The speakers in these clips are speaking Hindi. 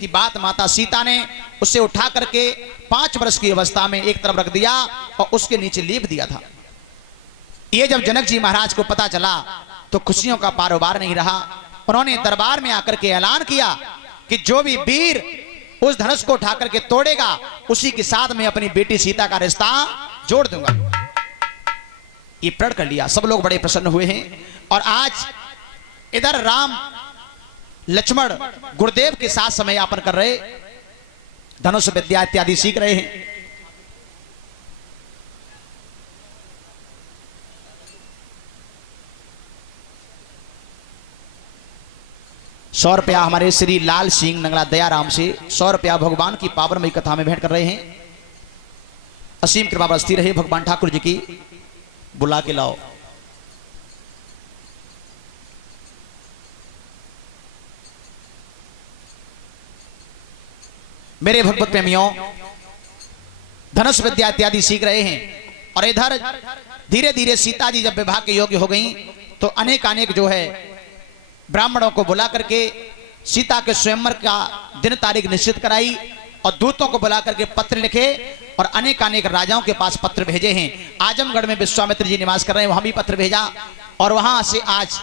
की बात माता सीता ने उसे उठा करके 5 वर्ष की अवस्था में एक तरफ रख दिया और उसके नीचे लेप दिया था। ये जब जनक जी महाराज को पता चला तो खुशियों का पारोबार नहीं रहा। उन्होंने दरबार में आकर के ऐलान किया कि जो भी वीर उस धनुष को उठा करके तोड़ेगा उसी के साथ मैं अपनी बेटी सीता का रिश्ता जोड़ दूंगा। ये प्रण कर लिया। सब लोग बड़े प्रसन्न हुए हैं। और आज इधर राम लक्ष्मण गुरुदेव के साथ समय यापन कर रहे, धनुष विद्या इत्यादि सीख रहे हैं। ₹100 हमारे श्री लाल सिंह नंगला दयाराम से ₹100 भगवान की पावनमयी कथा में भेंट कर रहे हैं। असीम कृपा बरसती रहे भगवान ठाकुर जी की। बुला के लाओ। मेरे भगवत प्रेमियों, धनुष विद्या इत्यादि सीख रहे हैं। और इधर धीरे धीरे सीता जी जब विवाह के योग्य हो गई तो अनेक जो है ब्राह्मणों को बुला करके सीता के स्वयंवर का दिन तारीख निश्चित कराई और दूतों को बुला करके पत्र लिखे और अनेक राजाओं के पास पत्र भेजे हैं। आजमगढ़ में विश्वामित्र जी निवास कर रहे हैं, वहां भी पत्र भेजा और वहां से आज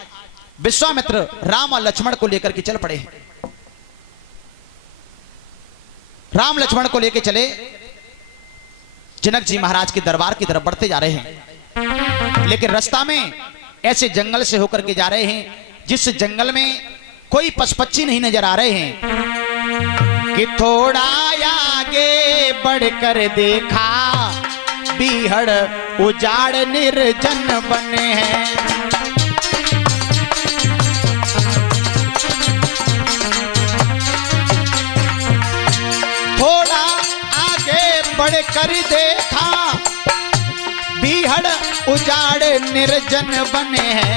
विश्वामित्र राम और लक्ष्मण को लेकर के चल पड़े हैं। राम लक्ष्मण को लेकर चले जनक जी महाराज के दरबार की तरफ बढ़ते जा रहे हैं। लेकिन रास्ता में ऐसे जंगल से होकर के जा रहे हैं जिस जंगल में कोई पशु पक्षी नहीं नजर आ रहे हैं कि थोड़ा आगे बढ़कर देखा बीहड़ उजाड़ निर्जन बने हैं। थोड़ा आगे बढ़कर देखा बीहड़ उजाड़ निर्जन बने हैं।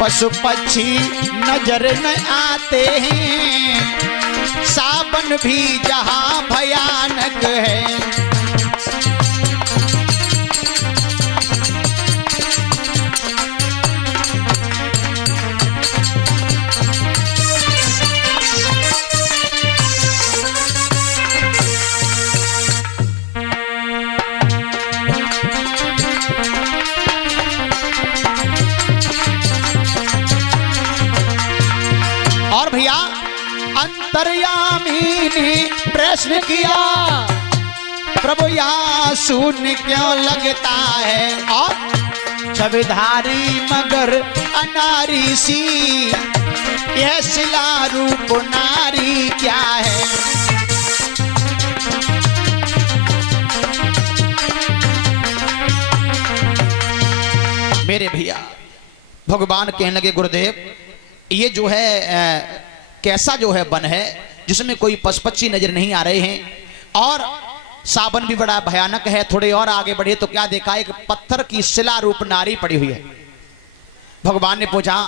पशु पक्षी नजर न आते हैं, सावन भी जहां भयानक है। अंतर्यामी ने प्रश्न किया प्रभु यहाँ शून्य क्यों लगता है और छविधारी मगर अनारी सी यह शिला रूप नारी क्या है। मेरे भैया भगवान कहने लगे गुरुदेव ये जो है कैसा जो है वन है जिसमें कोई पशु पक्षी नजर नहीं आ रहे हैं और सावन भी बड़ा भयानक है। थोड़े और आगे बढ़े तो क्या देखा एक पत्थर की शिला रूप नारी पड़ी हुई है। भगवान ने पूछा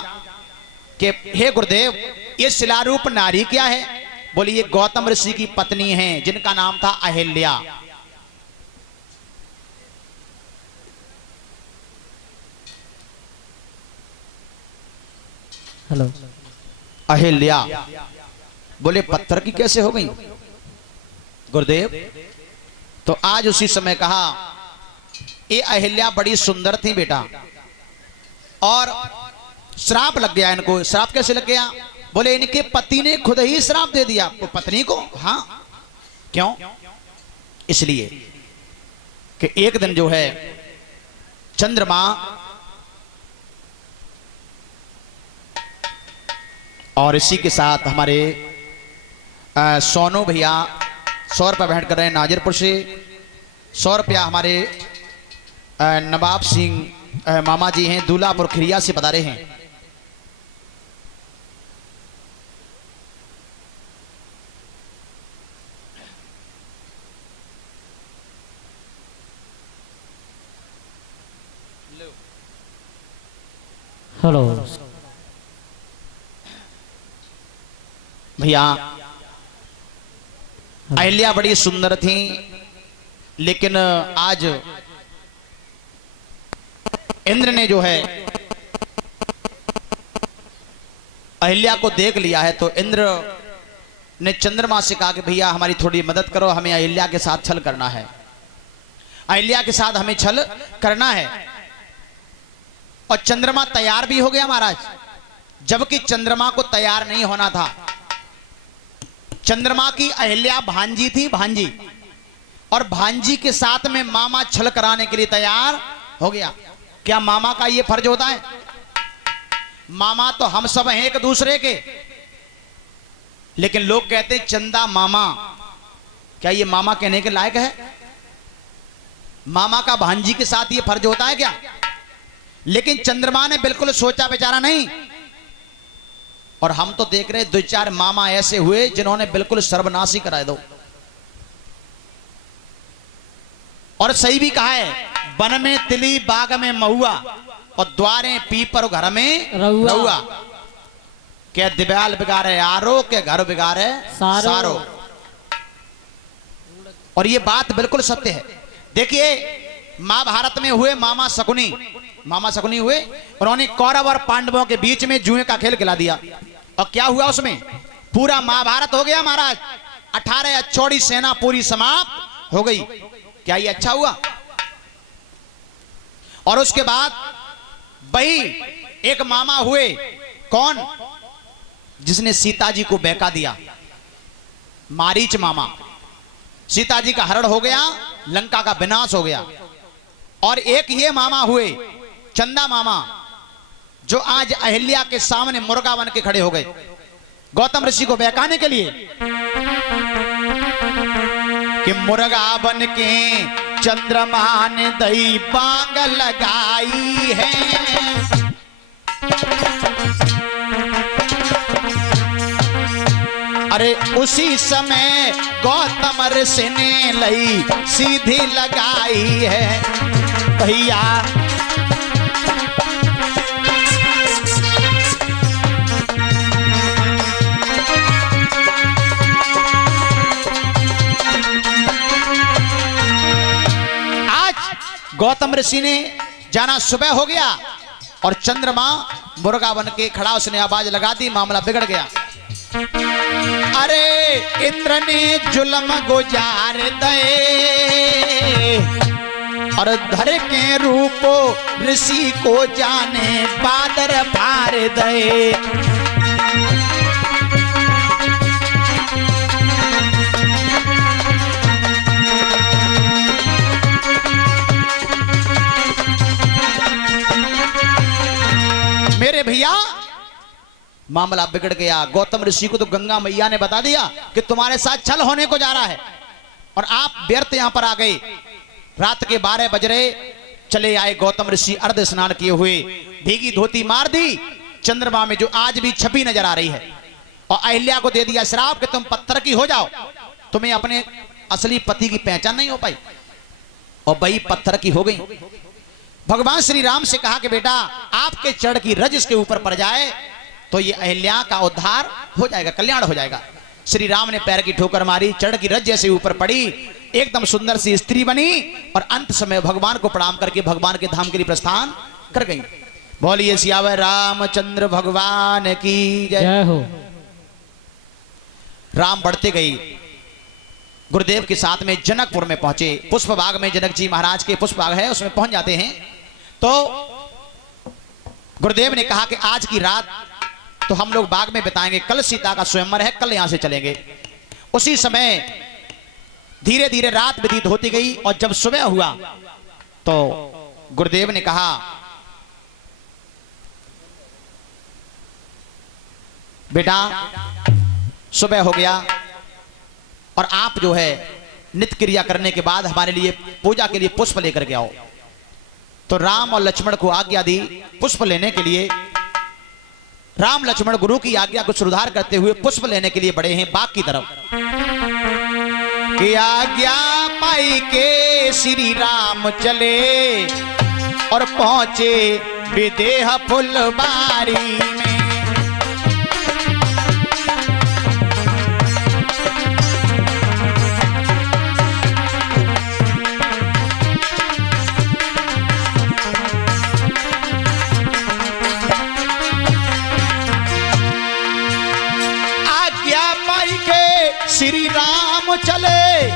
कि हे गुरुदेव ये शिला रूप नारी क्या है। बोली ये गौतम ऋषि की पत्नी है जिनका नाम था अहिल्या। हेलो अहिल्या। बोले पत्थर की कैसे हो गई गुरुदेव। तो आज उसी समय कहा ये अहिल्या बड़ी सुंदर थी बेटा और श्राप लग गया इनको। श्राप कैसे लग गया। बोले इनके पति ने खुद ही श्राप दे दिया पत्नी को। हाँ क्यों। इसलिए कि एक दिन जो है चंद्रमा और इसी के साथ हमारे सोनू भैया ₹100 भेंट कर रहे हैं नाजिरपुर से। ₹100 हमारे नवाब सिंह मामा जी हैं दूल्हापुर खिरिया से बता रहे हैं। हेलो भैया अहिल्या बड़ी सुंदर थी लेकिन आज इंद्र ने जो है अहिल्या को देख लिया है तो इंद्र ने चंद्रमा से कहा कि भैया हमारी थोड़ी मदद करो, हमें अहिल्या के साथ छल करना है, अहिल्या के साथ हमें छल करना है। और चंद्रमा तैयार भी हो गया महाराज, जबकि चंद्रमा को तैयार नहीं होना था। चंद्रमा की अहिल्या भांजी थी, भांजी, और भांजी के साथ में मामा छल कराने के लिए तैयार हो गया। क्या मामा का यह फर्ज होता है? मामा तो हम सब हैं एक दूसरे के, लेकिन लोग कहते हैं चंदा मामा, क्या ये मामा कहने के लायक है? मामा का भांजी के साथ ये फर्ज होता है क्या? लेकिन चंद्रमा ने बिल्कुल सोचा विचारा नहीं। और हम तो देख रहे 2-4 मामा ऐसे हुए जिन्होंने बिल्कुल सर्वनाश ही करा दो। और सही भी कहा है, वन में तिली बाग में महुआ और द्वारे पीपर घर में रहुआ। क्या दिव्याल बिगाड़े आरो, के घर बिगाड़े सारो। और ये बात बिल्कुल सत्य है। देखिए महाभारत में हुए मामा शकुनी हुए, उन्होंने कौरव और पांडवों के बीच में जुए का खेल खिला दिया। और क्या हुआ उसमें? पूरा महाभारत हो गया महाराज, 18 अक्षौड़ी सेना पूरी समाप्त हो गई। क्या ये अच्छा हुआ? और उसके बाद वही एक मामा हुए, कौन? जिसने सीता जी को बहका दिया, मारीच मामा। सीता जी का हरण हो गया, लंका का विनाश हो गया। और एक ये मामा हुए चंदा मामा, जो आज अहिल्या के सामने मुर्गा बन के खड़े हो गए गौतम ऋषि को बहकाने के लिए कि मुर्गा बन के चंद्रमा ने दई बांग लगाई है। अरे उसी समय गौतम ऋषि ने लई सीधी लगाई है भैया। गौतम ऋषि ने जाना, सुबह हो गया और चंद्रमा मुर्गा बन के खड़ा, उसने आवाज लगा दी, मामला बिगड़ गया। अरे इंद्र ने जुल्म गुजार दे और धर के रूपो ऋषि को जाने बादर फार दे। मेरे भैया मामला बिगड़ गया। गौतम ऋषि को तो गंगा मैया ने बता दिया कि तुम्हारे साथ छल होने को जा रहा है, और आप व्यर्थ यहां पर आ गए। रात के 12 बज रहे, चले आए गौतम ऋषि अर्ध स्नान किए हुए, भीगी धोती मार दी चंद्रमा में, जो आज भी छपी नजर आ रही है। और अहिल्या को दे दिया श्राप कि तुम पत्थर की हो जाओ, तुम्हें अपने असली पति की पहचान नहीं हो पाई। और वही पत्थर की हो गई। भगवान श्री राम से कहा कि बेटा आपके चढ़ की रज इसके ऊपर पड़ जाए तो ये अहिल्या का उद्धार हो जाएगा, कल्याण हो जाएगा। श्री राम ने पैर की ठोकर मारी, चढ़ की रज जैसे ऊपर पड़ी, एकदम सुंदर सी स्त्री बनी और अंत समय भगवान को प्रणाम करके भगवान के धाम के लिए प्रस्थान कर गई। बोलिए सियावर रामचंद्र भगवान की जय हो। राम बढ़ते गई, गुरुदेव के साथ में जनकपुर में पहुंचे। पुष्प बाग में जनक जी महाराज के पुष्प बाग है, उसमें पहुंच जाते हैं। तो गुरुदेव ने कहा कि आज की रात तो हम लोग बाग में बिताएंगे, कल सीता का स्वयंवर है, कल यहां से चलेंगे। उसी समय धीरे धीरे रात व्यतीत होती गई और जब सुबह हुआ तो गुरुदेव ने कहा बेटा सुबह हो गया और आप जो है नित्य क्रिया करने के बाद हमारे लिए पूजा के लिए पुष्प लेकर के आओ। तो राम और लक्ष्मण को आज्ञा दी पुष्प लेने के लिए। राम लक्ष्मण गुरु की आज्ञा को सुधार करते हुए पुष्प लेने के लिए बढ़े हैं बाग की तरफ। कि आज्ञा पाई के श्री राम चले और पहुंचे विदेह फुलबारी में। आज्ञा पाई के श्री राम चले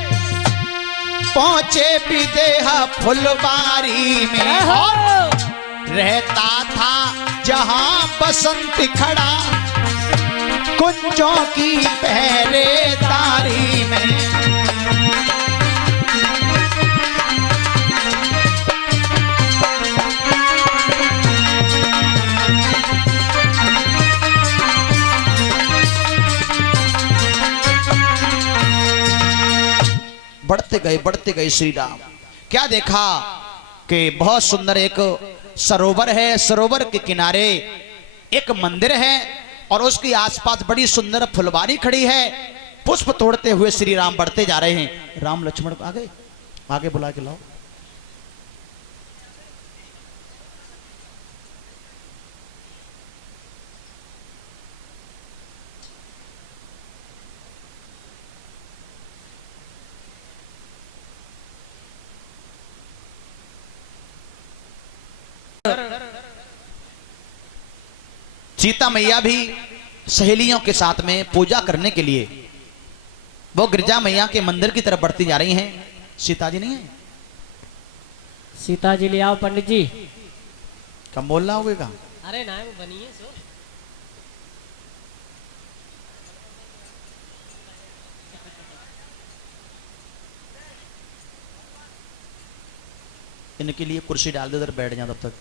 पहुंचे विदेहा फुलवारी में, रहता था जहां बसंत खड़ा कुंजों की पहरेदारी में। बढ़ते गए श्री राम। क्या देखा कि बहुत सुंदर एक सरोवर है, सरोवर के किनारे एक मंदिर है और उसके आसपास बड़ी सुंदर फुलवारी खड़ी है। पुष्प तोड़ते हुए श्री राम बढ़ते जा रहे हैं। राम लक्ष्मण आगे आगे बुला के लाओ। सीता मैया भी सहेलियों के साथ में पूजा करने के लिए वो गिरजा मैया के मंदिर की तरफ बढ़ती जा रही हैं। सीता जी नहीं है? सीता जी ले आओ पंडित जी। कम बोलना होगा। अरे ना वो बनी है सो। इनके लिए कुर्सी डाल दे, उधर बैठ जाए तब तक।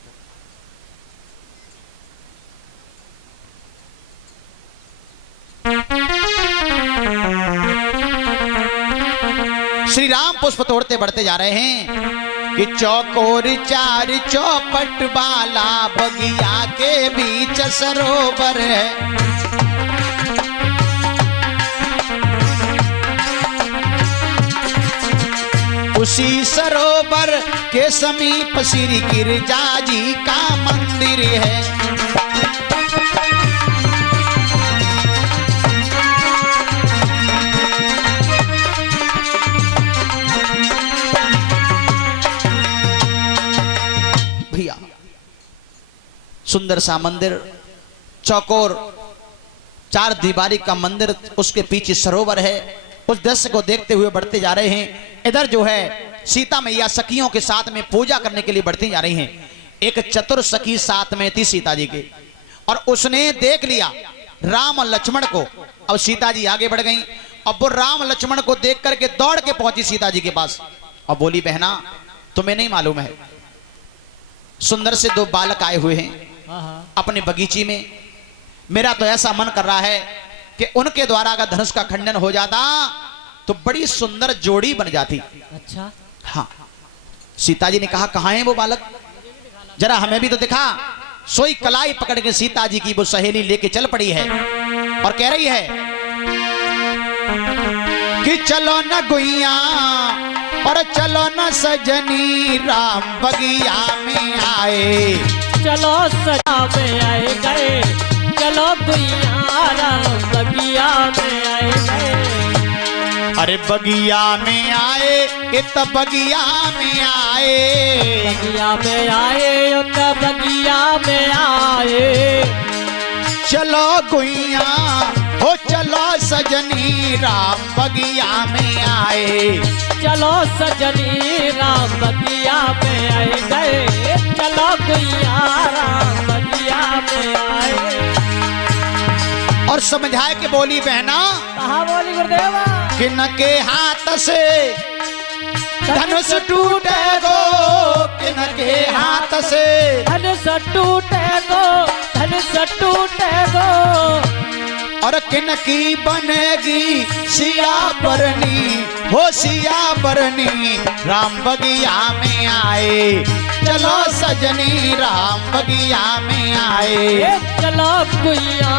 श्री राम पुष्प तोड़ते बढ़ते जा रहे हैं कि चौकोर चार चौपट वाला बगिया के बीच सरोवर है। उसी सरोवर के समीप श्री गिरजा जी का मंदिर है। सुंदर सा मंदिर, चौकोर चार दीवारी का मंदिर, उसके पीछे सरोवर है। उस दृश्य को देखते हुए बढ़ते जा रहे हैं। इधर जो है सीता मैया सखियों के साथ में पूजा करने के लिए बढ़ती जा रही हैं। एक चतुर सखी साथ में थी सीता जी के, और उसने देख लिया राम और लक्ष्मण को। अब सीता जी आगे बढ़ गई। अब वो राम लक्ष्मण को देख करके दौड़ के पहुंची सीता जी के पास और बोली, बहना तुम्हें नहीं मालूम है, सुंदर से दो बालक आए हुए हैं अपने बगीचे में। मेरा तो ऐसा मन कर रहा है कि उनके द्वारा अगर धनुष का खंडन हो जाता तो बड़ी सुंदर जोड़ी बन जाती। अच्छा हाँ। सीता जी ने कहा, कहाँ हैं वो बालक, जरा हमें भी तो दिखा। सोई कलाई पकड़ के सीता जी की वो सहेली लेके चल पड़ी है और कह रही है कि चलो न गुइया और चलो न सजनी, राम बगिया में आए। चलो सजा में आए गए, चलो गुइया राम बगिया में आए गए। अरे बगिया में आए, इत बगिया में आए, बगिया में आए, उत बगिया में आए। चलो गुइया हो चलो सजनी, राम बगिया में आए। चलो सजनी राम बगिया में आए गए, चलो गुइया राम बगिया में आए। और समझाए कि बोली, बहना कहा बोली गुरुदेवा, किन के हाथ से धनुष टूटे गो, किन के हाथ से धनुष टूटे गो, धनुष टूटे गो। और किन की बनेगी सिया बरनी, हो सिया बरनी, राम बगिया में आए। चलो सजनी राम बगिया में आए। चलो गुइया